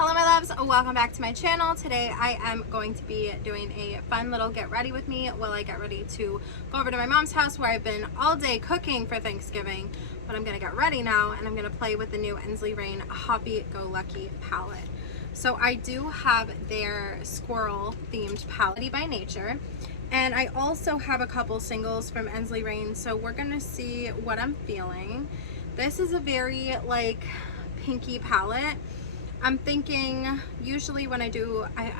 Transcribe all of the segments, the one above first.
Hello my loves, welcome back to my channel. Today I am going to be doing a fun little get ready with me while I get ready to go over to my mom's house where I've been all day cooking for Thanksgiving. But I'm gonna get ready now and I'm gonna play with the new Ensley Reign Happy Go Lucky palette. So I do have their squirrel themed palette by nature, and I also have a couple singles from Ensley Reign, so we're gonna see what I'm feeling. This is a very like pinky palette. I'm thinking usually when I do, I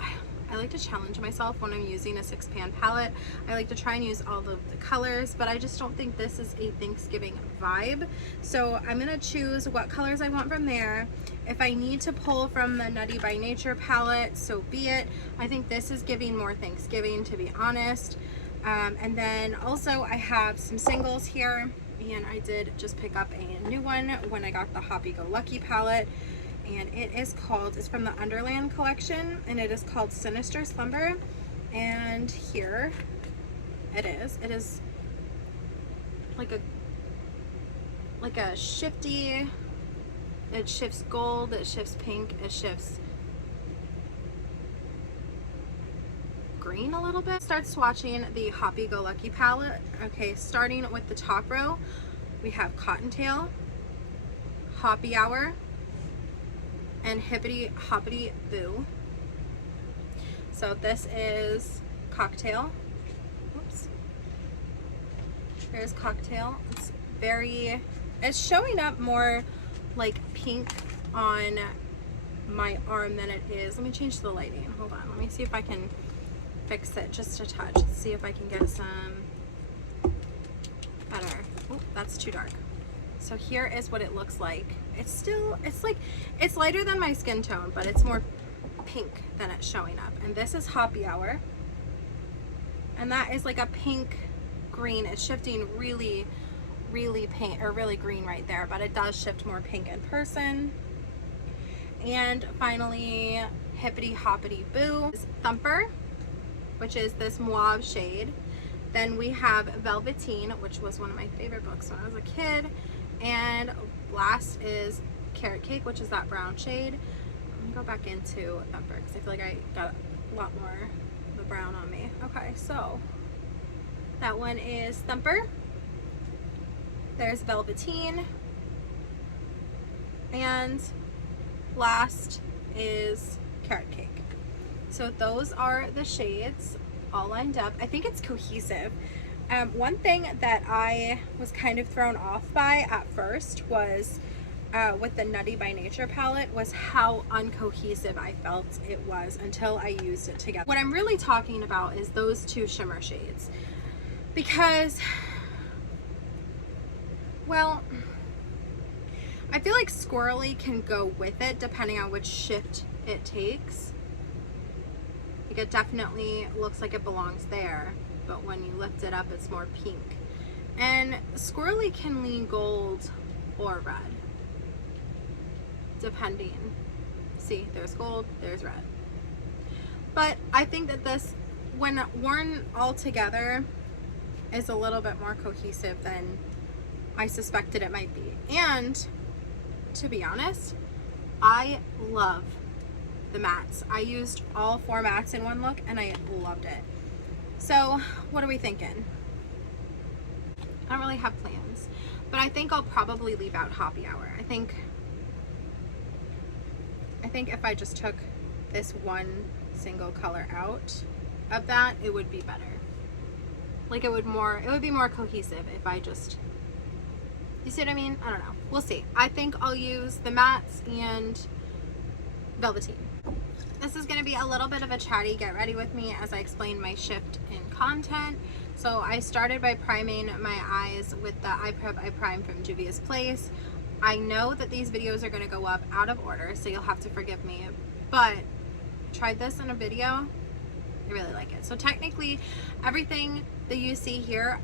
like to challenge myself when I'm using a 6-pan palette. I like to try and use all of the colors, but I just don't think this is a Thanksgiving vibe. So I'm gonna choose what colors I want from there. If I need to pull from the Nutty by Nature palette, so be it. I think this is giving more Thanksgiving, to be honest. And then also I have some singles here, and I did just pick up a new one when I got the Happy Go Lucky palette. And it is called, it's from the Underland collection, and it is called Sinister Slumber. And here it is like a shifty, it shifts gold, it shifts pink, it shifts green a little bit. Start swatching the Happy Go Lucky palette. Okay, starting with the top row, we have Cottontail, Happy Hour, and Hippity Hoppity Boo. So this is Cocktail. Oops. There's Cocktail. It's showing up more like pink on my arm than it is. Let me change the lighting. Hold on. Let me see if I can fix it just a touch. Let's see if I can get some better. Oh, that's too dark. So here is what it looks like. It's lighter than my skin tone, but it's more pink than it's showing up. And this is Happy Hour. And that is like a pink green. It's shifting really, really pink or really green right there, but it does shift more pink in person. And finally, Hippity Hoppity Boo is Thumper, which is this mauve shade. Then we have Velveteen, which was one of my favorite books when I was a kid. And last is Carrot Cake, which is that brown shade. Let me go back into Thumper because I feel like I got a lot more of the brown on me. Okay, so that one is Thumper. There's Velveteen. And last is Carrot Cake. So those are the shades all lined up. I think it's cohesive. One thing that I was kind of thrown off by at first was with the Nutty by Nature palette was how uncohesive I felt it was until I used it together. What I'm really talking about is those two shimmer shades, because, well, I feel like Squirrely can go with it depending on which shift it takes. Like it definitely looks like it belongs there, but when you lift it up it's more pink. And Squirrely can lean gold or red, depending. See, there's gold, there's red. But I think that this, when worn all together, is a little bit more cohesive than I suspected it might be. And to be honest, I love the mattes. I used all 4 mattes in one look and I loved it. So what are we thinking? I don't really have plans, but I think I'll probably leave out Happy Hour. I think if I just took this one single color out of that, it would be better. Like it would be more cohesive if I just, you see what I mean? I don't know. We'll see. I think I'll use the mattes and Velveteen. This is going to be a little bit of a chatty get ready with me as I explain my shift in content. So I started by priming my eyes with the Eye Prep Eye Prime from Juvia's Place. I know that these videos are going to go up out of order, so you'll have to forgive me, but I tried this in a video. I really like it. So technically everything that you see here,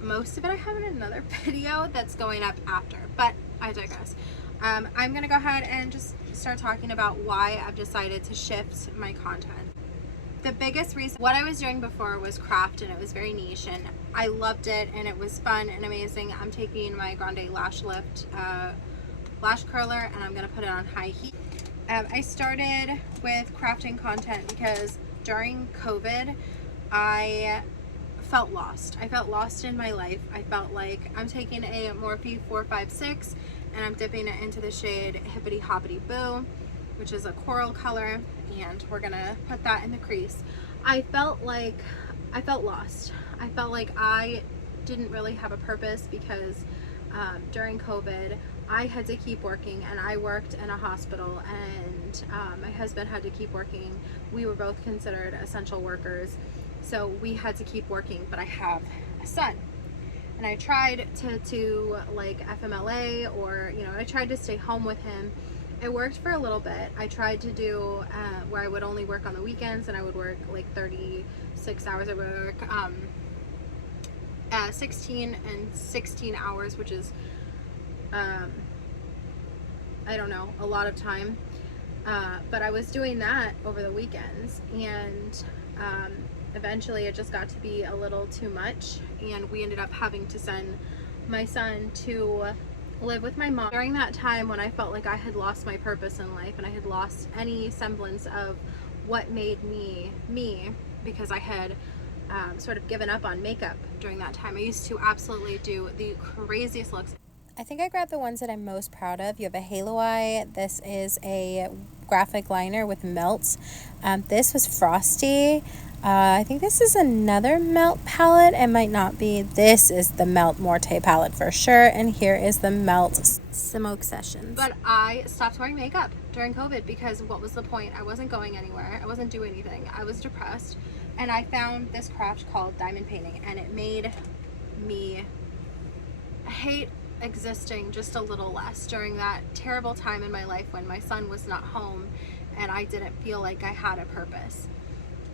most of it I have in another video that's going up after, but I digress. I'm going to go ahead and just start talking about why I've decided to shift my content. The biggest reason, what I was doing before was craft, and it was very niche, and I loved it, and it was fun and amazing. I'm taking my Grande Lash Lift lash curler, and I'm going to put it on high heat. I started with crafting content because during COVID, I felt lost. I felt lost in my life. I felt like I'm taking a Morphe 456 and I'm dipping it into the shade Hippity Hoppity Boo, which is a coral color, and we're gonna put that in the crease. I felt lost. I felt like I didn't really have a purpose because during COVID, I had to keep working, and I worked in a hospital, and my husband had to keep working. We were both considered essential workers, so we had to keep working, but I have a son. And I tried to do like FMLA, or, you know, I tried to stay home with him. It worked for a little bit. I tried to do where I would only work on the weekends, and I would work like 36 hours. I would work 16 and 16 hours, which is I don't know, a lot of time, but I was doing that over the weekends, and eventually it just got to be a little too much, and we ended up having to send my son to live with my mom. During that time when I felt like I had lost my purpose in life and I had lost any semblance of what made me me, because I had sort of given up on makeup during that time. I used to absolutely do the craziest looks. I think I grabbed the ones that I'm most proud of. You have a halo eye. This is a graphic liner with melts. This was Frosty. I think this is another melt palette. It might not be. This is the Melt Morte palette for sure. And here is the Melt Smoke Sessions. But I stopped wearing makeup during COVID because what was the point? I wasn't going anywhere. I wasn't doing anything. I was depressed. And I found this craft called diamond painting, and it made me hate existing just a little less during that terrible time in my life when my son was not home and I didn't feel like I had a purpose.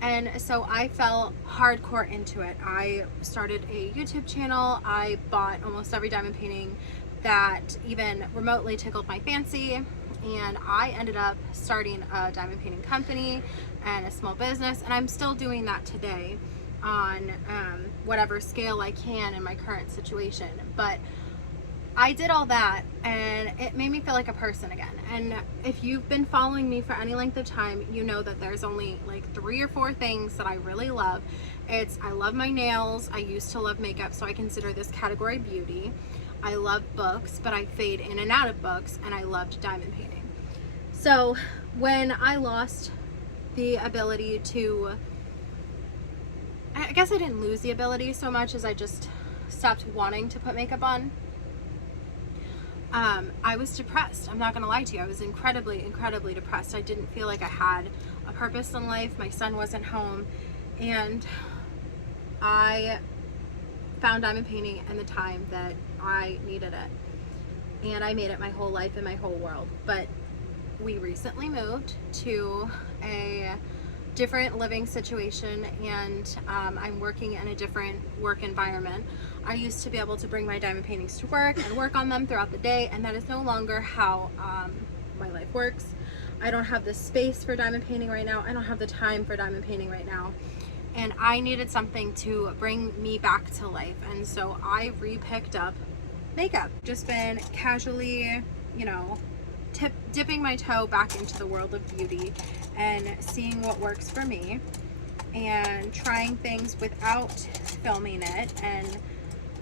And so I fell hardcore into it. I started a YouTube channel. I bought almost every diamond painting that even remotely tickled my fancy, and I ended up starting a diamond painting company and a small business, and I'm still doing that today on whatever scale I can in my current situation. But I did all that, and it made me feel like a person again. And if you've been following me for any length of time, you know that there's only like 3 or 4 things that I really love. I love my nails. I used to love makeup, so I consider this category beauty. I love books, but I fade in and out of books, and I loved diamond painting. So when I lost the ability to, I guess I didn't lose the ability so much as I just stopped wanting to put makeup on. I was depressed. I'm not gonna lie to you. I was incredibly depressed. I didn't feel like I had a purpose in life. My son wasn't home, and I found diamond painting in the time that I needed it, and I made it my whole life and my whole world. But we recently moved to a different living situation, and I'm working in a different work environment. I used to be able to bring my diamond paintings to work and work on them throughout the day, and that is no longer how my life works. I don't have the space for diamond painting right now. I don't have the time for diamond painting right now, and I needed something to bring me back to life. And so I re-picked up makeup. Just been casually, you know, dipping my toe back into the world of beauty and seeing what works for me, and trying things without filming it. And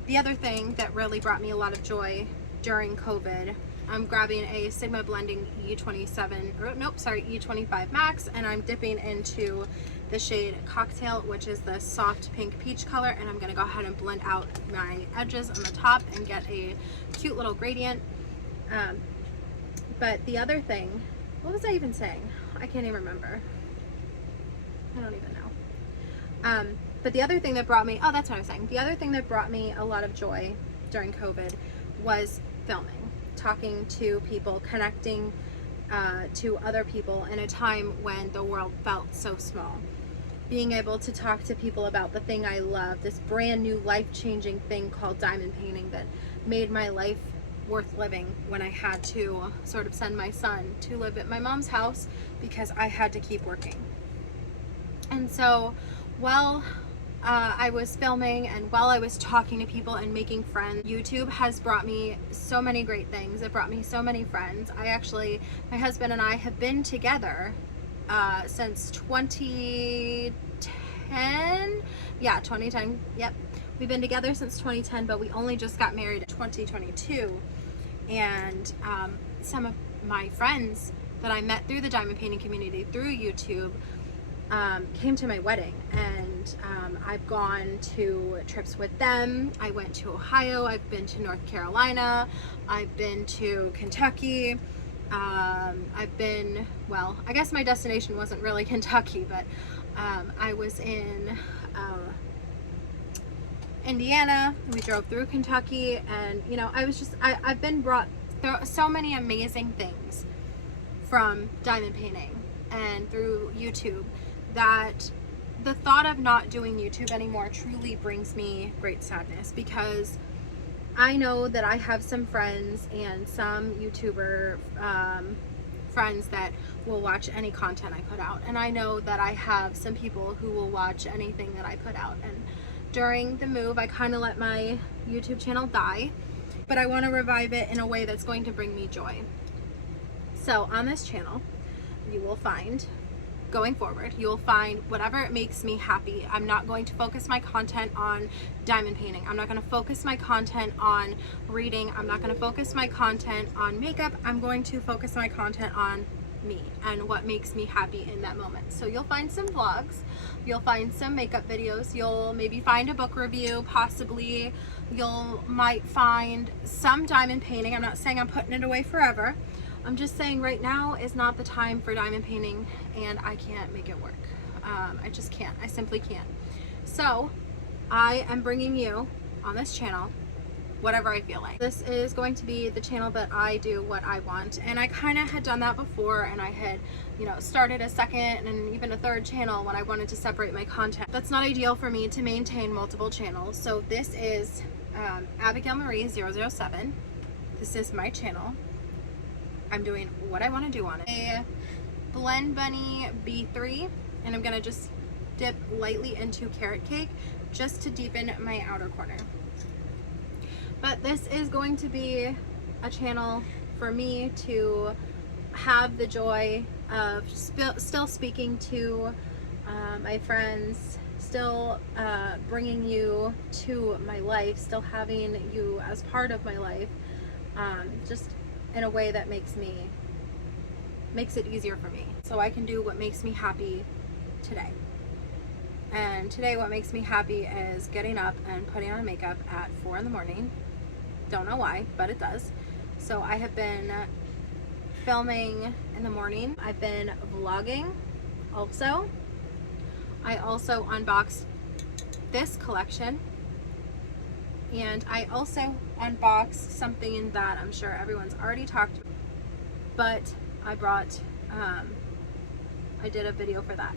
the other thing that really brought me a lot of joy during COVID, I'm grabbing a Sigma Blending E25 Max, and I'm dipping into the shade Cocktail, which is the soft pink peach color, and I'm gonna go ahead and blend out my edges on the top and get a cute little gradient. But the other thing, what was I even saying? I can't even remember. I don't even know. But the other thing that brought me, oh, that's what I was saying. The other thing that brought me a lot of joy during COVID was filming, talking to people, connecting to other people in a time when the world felt so small. Being able to talk to people about the thing I love, this brand new life-changing thing called diamond painting that made my life worth living when I had to sort of send my son to live at my mom's house because I had to keep working. And so while I was filming and while I was talking to people and making friends. YouTube has brought me so many great things. It brought me so many friends. My husband and I have been together since 2010. Yeah, 2010. Yep. We've been together since 2010, but we only just got married in 2022. And some of my friends that I met through the diamond painting community through YouTube came to my wedding, and I've gone to trips with them. I went to Ohio, I've been to North Carolina, I've been to Kentucky, I've been, well, I guess my destination wasn't really Kentucky, but I was in Indiana. We drove through Kentucky, and you know, I've been brought through so many amazing things from diamond painting and through YouTube, that the thought of not doing YouTube anymore truly brings me great sadness, because I know that I have some friends and some YouTuber friends that will watch any content I put out, and I know that I have some people who will watch anything that I put out. And during the move, I kind of let my YouTube channel die, but I want to revive it in a way that's going to bring me joy. So on this channel, you will find, going forward, you'll find whatever makes me happy. I'm not going to focus my content on diamond painting. I'm not going to focus my content on reading. I'm not going to focus my content on makeup. I'm going to focus my content on me and what makes me happy in that moment. So you'll find some vlogs, you'll find some makeup videos, you'll maybe find a book review, possibly might find some diamond painting. I'm not saying I'm putting it away forever. I'm just saying right now is not the time for diamond painting, and I can't make it work. I just can't. I simply can't. So I am bringing you on this channel whatever I feel like. This is going to be the channel that I do what I want, and I kind of had done that before, and I had, you know, started a second and even a third channel when I wanted to separate my content. That's not ideal for me to maintain multiple channels. So this is Abigail Marie 007. This is my channel. I'm doing what I want to do on it. A Blend Bunny B3, and I'm gonna just dip lightly into carrot cake just to deepen my outer corner. But this is going to be a channel for me to have the joy of still speaking to my friends, still bringing you to my life, still having you as part of my life, just in a way that makes it easier for me, so I can do what makes me happy today. And today what makes me happy is getting up and putting on makeup at 4 in the morning. Don't know why, but it does. So I have been filming in the morning. I've been vlogging also. I also unboxed this collection, and I also unboxed something that I'm sure everyone's already talked about, but I brought, I did a video for that.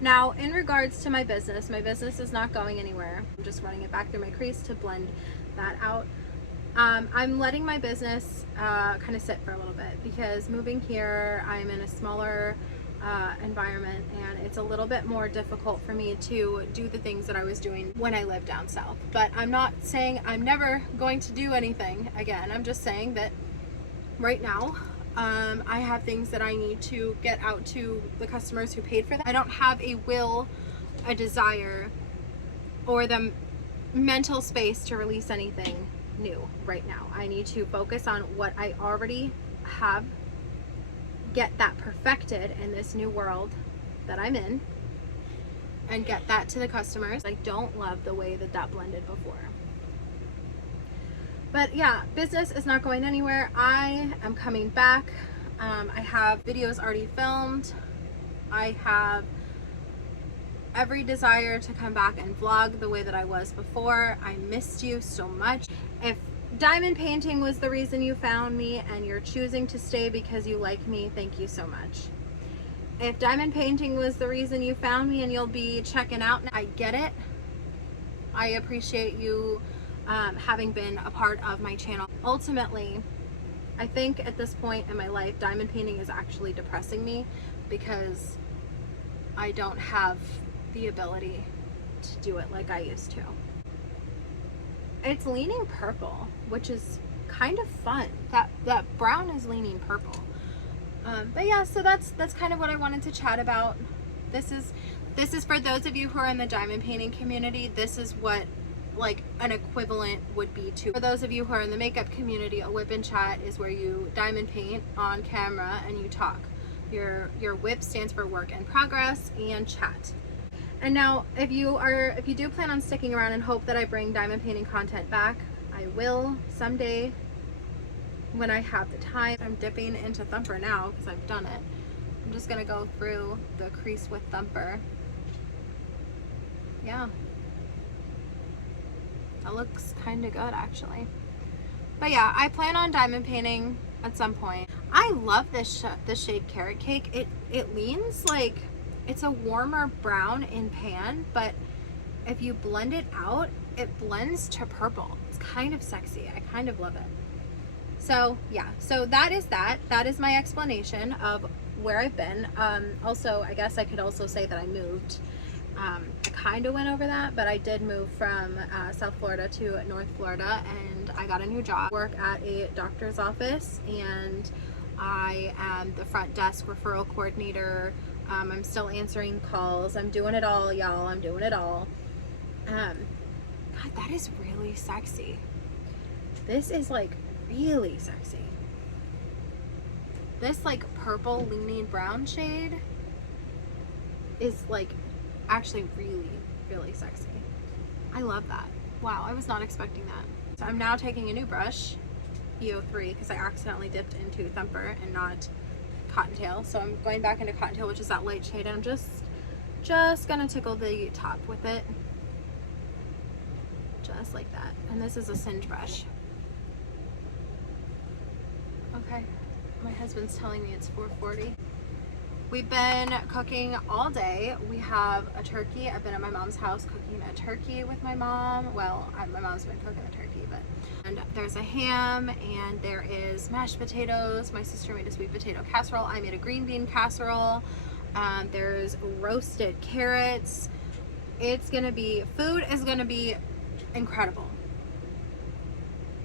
Now, in regards to my business is not going anywhere. I'm just running it back through my crease to blend that out. I'm letting my business kind of sit for a little bit, because moving here, I'm in a smaller environment, and it's a little bit more difficult for me to do the things that I was doing when I lived down south. But I'm not saying I'm never going to do anything again. I'm just saying that right now I have things that I need to get out to the customers who paid for that. I don't have a will, a desire, or the mental space to release anything new right now. I need to focus on what I already have, get that perfected in this new world that I'm in, and get that to the customers. I don't love the way that blended before. But yeah, business is not going anywhere. I am coming back. I have videos already filmed. I have every desire to come back and vlog the way that I was before. I missed you so much. If diamond painting was the reason you found me and you're choosing to stay because you like me, thank you so much. If diamond painting was the reason you found me and you'll be checking out, I get it. I appreciate you having been a part of my channel. Ultimately, I think at this point in my life, diamond painting is actually depressing me, because I don't have the ability not do it like I used to. It's leaning purple, which is kind of fun. That brown is leaning purple. But yeah, so that's kind of what I wanted to chat about. This is for those of you who are in the diamond painting community. This is what like an equivalent would be to. For those of you who are in the makeup community, a whip and chat is where you diamond paint on camera and you talk. Your whip stands for work in progress, and chat. And now if you do plan on sticking around and hope that I bring diamond painting content back, I will someday when I have the time. I'm dipping into Thumper now because I've done it. I'm just gonna go through the crease with Thumper. Yeah, that looks kind of good actually. But yeah, I plan on diamond painting at some point. I love this shade Carrot Cake. It leans like it's a warmer brown in pan, but if you blend it out, it blends to purple. It's kind of sexy. I kind of love it. So yeah, so that is my explanation of where I've been. Also, I guess I could also say that I moved. I kind of went over that, but I did move from South Florida to North Florida, and I got a new job. Work at a doctor's office, and I am the front desk referral coordinator. I'm still answering calls. I'm doing it all, y'all. I'm doing it all. God, that is really sexy. This is like really sexy. This like purple leaning brown shade is like actually really, really sexy. I love that. Wow, I was not expecting that. So I'm now taking a new brush, EO3, because I accidentally dipped into Thumper and not Cottontail. So I'm going back into Cottontail, which is that light shade, and I'm just gonna tickle the top with it. Just like that. And this is a Singe brush. Okay, my husband's telling me it's 4:40. We've been cooking all day. We have a turkey. I've been at my mom's house cooking a turkey with my mom. Well, my mom's been cooking the turkey, but and there's a ham and there is mashed potatoes. My sister made a sweet potato casserole. I made a green bean casserole. There's roasted carrots. Food is gonna be incredible.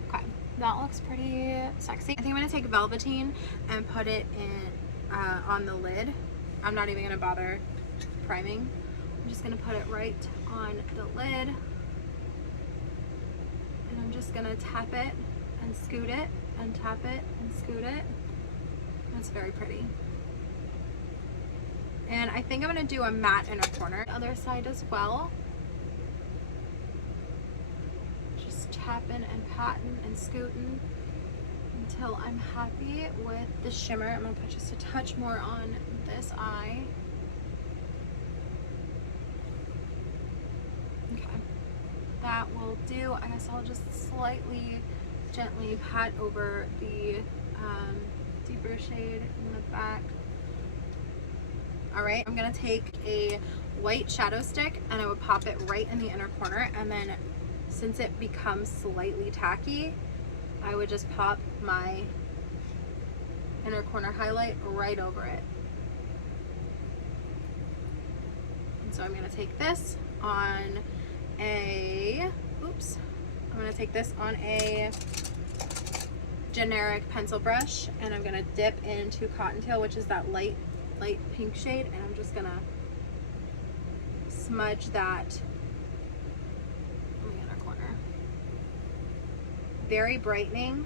Okay, that looks pretty sexy. I think I'm gonna take Velveteen and put it in on the lid. I'm not even gonna bother priming. I'm just gonna put it right on the lid, and I'm just gonna tap it and scoot it and tap it and scoot it. That's very pretty. And I think I'm gonna do a matte inner corner. The other side as well. Just tapping and patting and scooting until I'm happy with the shimmer. I'm gonna put just a touch more on this eye. Okay, that will do. I guess I'll just slightly, gently pat over the deeper shade in the back. All right, I'm gonna take a white shadow stick and I would pop it right in the inner corner, and then since it becomes slightly tacky, I would just pop my inner corner highlight right over it. And so I'm gonna take this on a, I'm gonna take this on a generic pencil brush, and I'm gonna dip into Cottontail, which is that light pink shade, and I'm just gonna smudge that in the inner corner. Very brightening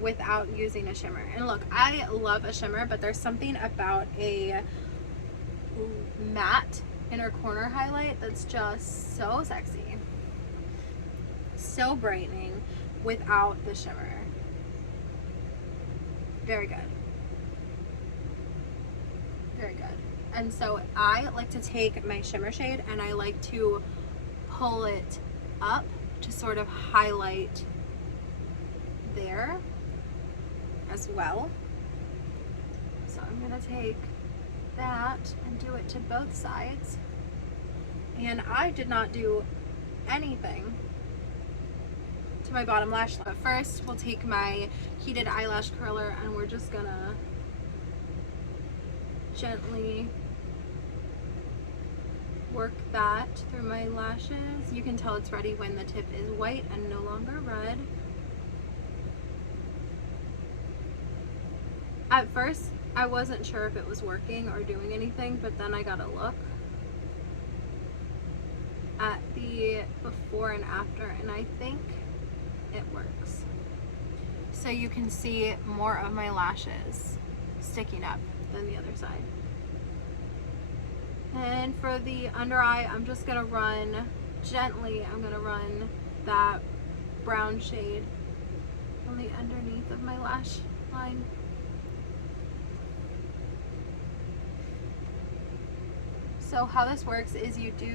without using a shimmer. And look, I love a shimmer, but there's something about a matte inner corner highlight that's just so sexy, so brightening without the shimmer. Very good. Very good. And so I like to take my shimmer shade and I like to pull it up to sort of highlight there as well. So I'm gonna take that and do it to both sides. And I did not do anything to my bottom lash line. But first we'll take my heated eyelash curler and we're just gonna gently work that through my lashes. You can tell it's ready when the tip is white and no longer red. At first, I wasn't sure if it was working or doing anything, but then I got a look at the before and after, and I think it works. So you can see more of my lashes sticking up than the other side. And for the under eye, I'm just gonna run gently, I'm gonna run that brown shade on the underneath of my lash line. So how this works is you do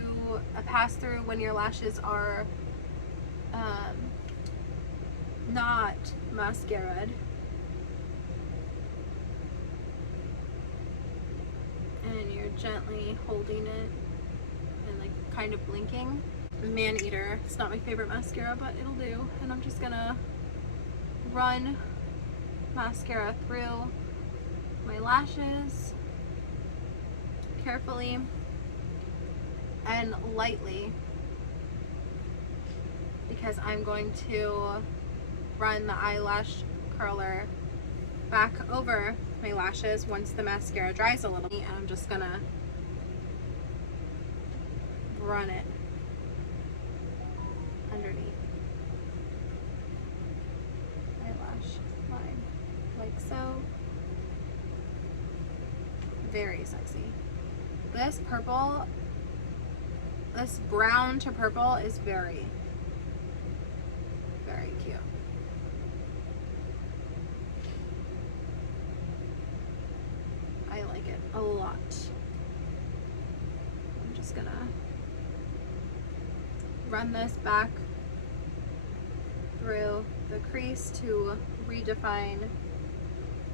a pass through when your lashes are not mascaraed. And you're gently holding it and like kind of blinking. Man Eater, it's not my favorite mascara, but it'll do. And I'm just gonna run mascara through my lashes carefully and lightly, because I'm going to run the eyelash curler back over my lashes once the mascara dries a little, and I'm just gonna run it underneath my lash line like so. Very sexy. This purple, this brown to purple is very, very cute. I like it a lot. I'm just gonna run this back through the crease to redefine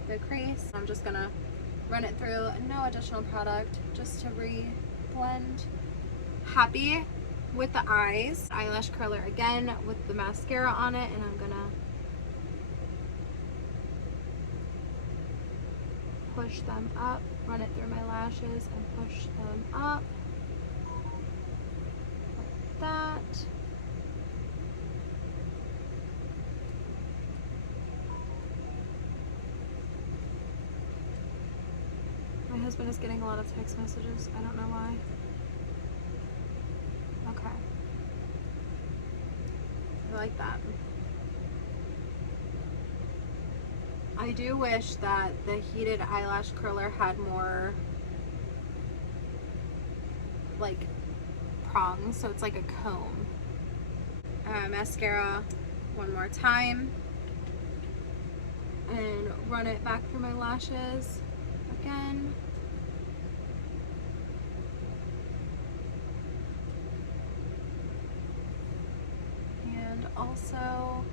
the crease. I'm just gonna run it through, no additional product, just to re-blend. Happy with the eyes. Eyelash curler again with the mascara on it, and I'm gonna push them up, run it through my lashes and push them up like that. My husband is getting a lot of text messages. I don't know why. Okay. I like that. I do wish that the heated eyelash curler had more like prongs, so it's like a comb. Mascara one more time and run it back through my lashes again. And also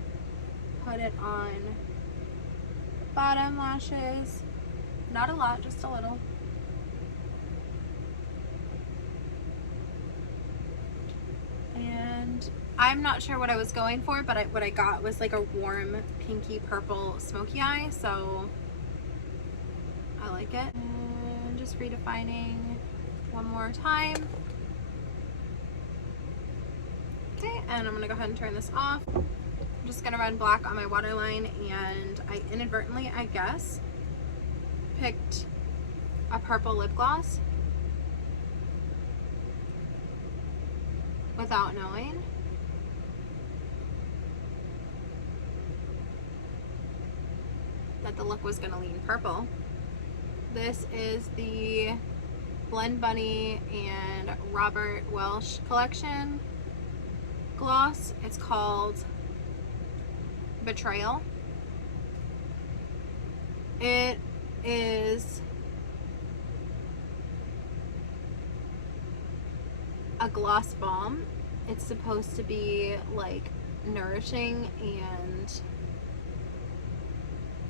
put it on bottom lashes. Not a lot, just a little. And I'm not sure what I was going for, but what I got was like a warm pinky purple smoky eye, so I like it. And just redefining one more time. Okay, and I'm gonna go ahead and turn this off. I'm just gonna run black on my waterline, and I inadvertently, I guess, picked a purple lip gloss without knowing. That the look was gonna lean purple. This is the Blend Bunny and Robert Welsh collection gloss. It's called Betrayal. It is a gloss balm. It's supposed to be like nourishing and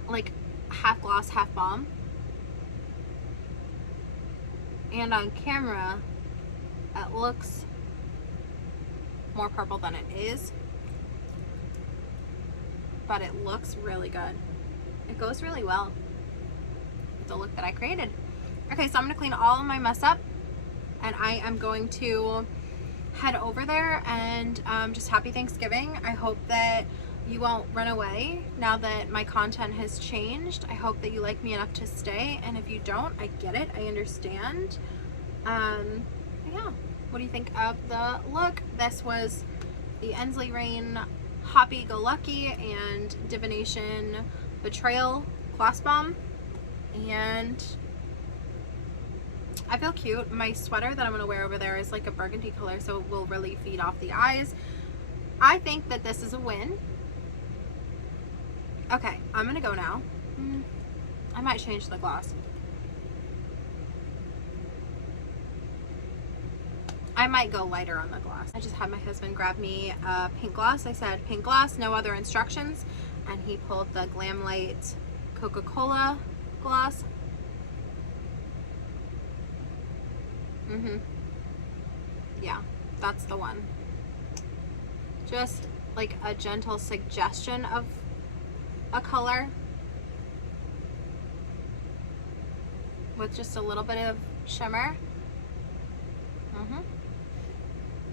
like half gloss, half balm. And on camera, it looks more purple than it is, but it looks really good. It goes really well with the look that I created. Okay, so I'm gonna clean all of my mess up and I am going to head over there and just happy Thanksgiving. I hope that you won't run away now that my content has changed. I hope that you like me enough to stay, and if you don't, I get it, I understand. Yeah, what do you think of the look? This was the Ensley Reign Hoppy Go Lucky and Divination Betrayal Gloss Bomb, and I feel cute. My sweater that I'm going to wear over there is like a burgundy color, so it will really feed off the eyes. I think that this is a win. Okay, I'm going to go now. I might change the gloss. I might go lighter on the gloss. I just had my husband grab me a pink gloss. I said pink gloss, no other instructions. And he pulled the Glam Light Coca-Cola gloss. Yeah, that's the one. Just like a gentle suggestion of a color with just a little bit of shimmer.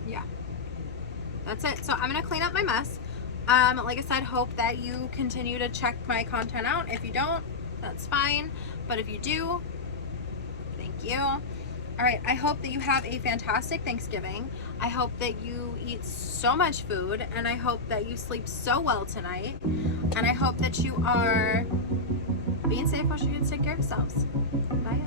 Yeah, that's it. So I'm gonna clean up my mess. Like I said, hope that you continue to check my content out. If you don't, that's fine, but if you do, thank you. All right, I hope that you have a fantastic Thanksgiving. I hope that you eat so much food, and I hope that you sleep so well tonight, and I hope that you are being safe, washing your hands, take care of yourselves. Bye.